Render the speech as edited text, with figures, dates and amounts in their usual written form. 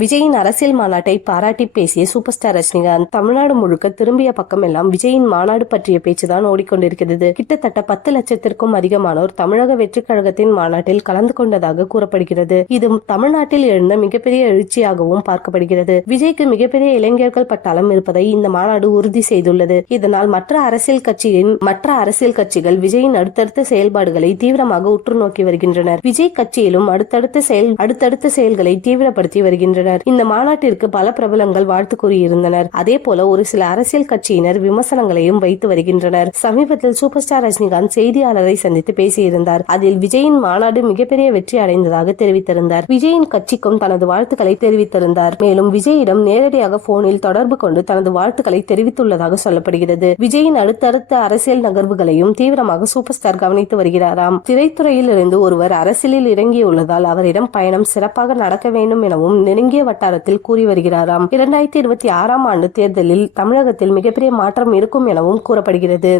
விஜயின் அரசியல் மாநாட்டை பாராட்டி பேசிய சூப்பர் ஸ்டார் ரஜினிகாந்த். தமிழ்நாடு முழுக்க திரும்பிய பக்கம் எல்லாம் விஜயின் மாநாடு பற்றிய பேச்சுதான் ஓடிக்கொண்டிருக்கிறது. கிட்டத்தட்ட 10 லட்சத்திற்கும் அதிகமானோர் தமிழக வெற்றி கழகத்தின் மாநாட்டில் கலந்து கொண்டதாக கூறப்படுகிறது. இது தமிழ்நாட்டில் எழுந்த மிகப்பெரிய எழுச்சியாகவும் பார்க்கப்படுகிறது. விஜய்க்கு மிகப்பெரிய இளைஞர்கள் பட்டாளம் இருப்பதை இந்த மாநாடு உறுதி செய்துள்ளது. இதனால் மற்ற அரசியல் கட்சிகள் விஜயின் அடுத்தடுத்த செயல்பாடுகளை தீவிரமாக உற்று நோக்கி வருகின்றனர். விஜய் கட்சியிலும் அடுத்தடுத்த செயல்களை தீவிரப்படுத்தி வருகின்றனர். இந்த மாநாட்டிற்கு பல பிரபலங்கள் வாழ்த்து கூறியிருந்தனர். அதே போல ஒரு சில அரசியல் கட்சியினர் விமர்சனங்களையும் வைத்து வருகின்றனர். சமீபத்தில் சூப்பர் ஸ்டார் ரஜினிகாந்த் செய்தியாளரை சந்தித்து பேசியிருந்தார். அதில் விஜயின் மாநாடு மிகப்பெரிய வெற்றி அடைந்ததாக தெரிவித்திருந்தார். விஜயின் கட்சிக்கும் தனது வாழ்த்துக்களை தெரிவித்திருந்தார். மேலும் விஜயிடம் நேரடியாக போனில் தொடர்பு கொண்டு தனது வாழ்த்துக்களை தெரிவித்துள்ளதாக சொல்லப்படுகிறது. விஜயின் அடுத்தடுத்த அரசியல் நகர்வுகளையும் தீவிரமாக சூப்பர் ஸ்டார் கவனித்து வருகிறாராம். திரைத்துறையில் இருந்து ஒருவர் அரசியலில் இறங்கியுள்ளதால் அவரிடம் பயணம் சிறப்பாக நடக்க வேண்டும் எனவும் நெருங்கிய வட்டாரத்தில் கூறி வருகிறாராம். 2026ஆம் ஆண்டு தேர்தலில் தமிழகத்தில் மிகப்பெரிய மாற்றம் இருக்கும் எனவும் கூறப்படுகிறது.